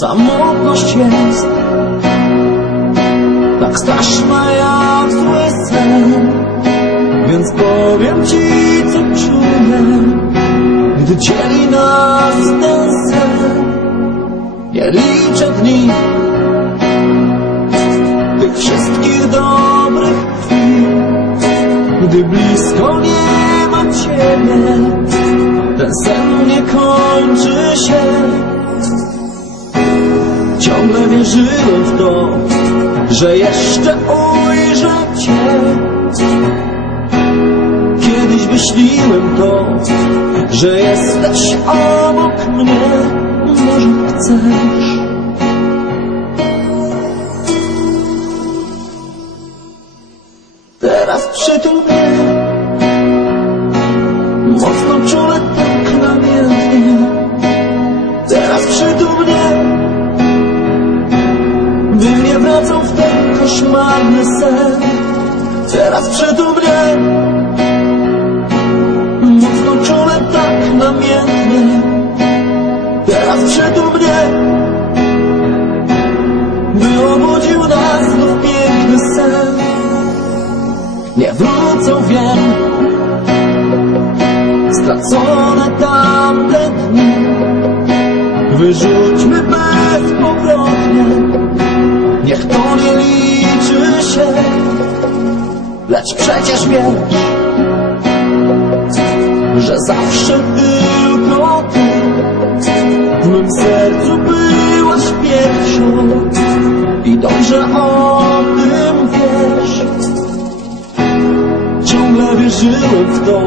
Samotność jest tak straszna jak zły sen. Więc powiem ci co czuję Gdy dzieli nas ten sen. Nie liczę dni Tych wszystkich dobrych chwil Gdy blisko nie ma ciebie Ten sen nie kończy się Ciągle wierzyłem w to, że jeszcze ujrzę Cię. Kiedyś myśliłem to, że jesteś obok mnie, może chcesz. Teraz przytul mnie, mocno czule nie wracał w ten koszmarny sen. Teraz przytul mnie Mocno czule tak namiętnie Teraz przytul mnie By obudził nas znów piękny sen. Nie wrócą, wiem Stracone tamte dni. Wyrzućmy przecież wiesz Że zawsze tylko ty W mym sercu byłaś pierwszą I dobrze o tym wiesz. Ciągle wierzyłem w to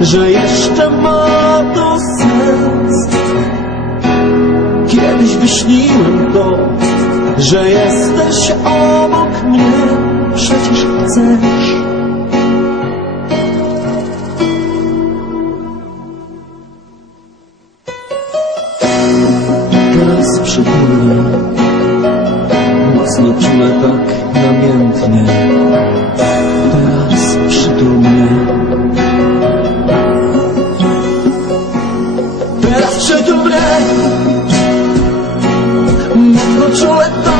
Że jeszcze ma to sens. Kiedyś wyśniłem to, że jesteś obok mnie, przecież chcesz. Przypomnę, mocno czule tak namiętnie. Teraz przytul mnie. Teraz przytul mnie. Mocno czułem tak